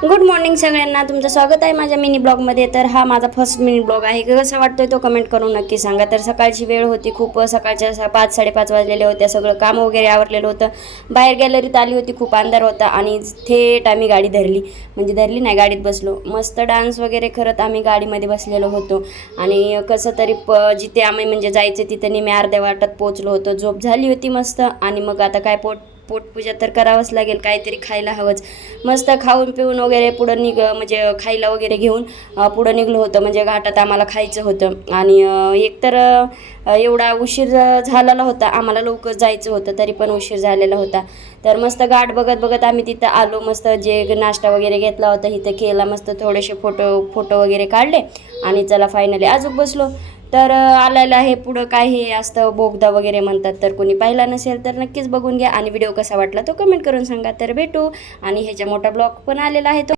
Good morning सगळ्यांना, तुमचं स्वागत आहे माझ्या मिनी ब्लॉगमध्ये. तर हा माझा फर्स्ट मिनी ब्लॉग आहे. कसा वाटतोय तो कमेंट करून नक्की सांगा. तर सकाळची वेळ होती, खूप सकाळच्या 5-5:30 वाजलेल्या होत्या. सगळं काम वगैरे आवरलेलं होतं. बाहेर गॅलरीत आली होती, खूप अंधार होता आणि थेट आम्ही गाडी धरली. म्हणजे धरली नाही, गाडीत बसलो. मस्त डान्स वगैरे करत आम्ही गाडीमध्ये बसलेलो होतो. आणि कसं तरी जिथे आम्ही म्हणजे जायचं तिथे मी अर्ध्या वाटात पोहोचलो होतो. झोप झाली होती मस्त. आणि मग आता काय पोटपूजा तर करावंच लागेल, काहीतरी खायला हवंच. मस्त खाऊन पिऊन वगैरे पुढं म्हणजे खायला वगैरे घेऊन पुढं निघलो होतं. म्हणजे घाटात आम्हाला खायचं होतं. आणि एकतर एवढा उशीर झालेला होता, आम्हाला लवकर जायचं होतं तरी पण उशीर झालेला होता. तर मस्त घाट बघत बघत आम्ही तिथं आलो. मस्त जे नाश्ता वगैरे घेतला होता इथं केला, मस्त थोडेसे फोटो वगैरे काढले आणि चला फायनली अजून बसलो. तर आलेलं आहे पुढं काय हे असतं, बोगदा वगैरे म्हणतात. तर कोणी पाहिला नसेल तर नक्कीच बघून घ्या आणि व्हिडिओ कसा वाटला तो कमेंट करून सांगा. तर भेटू. आणि ह्याच्या मोठा ब्लॉग पण आलेला आहे तो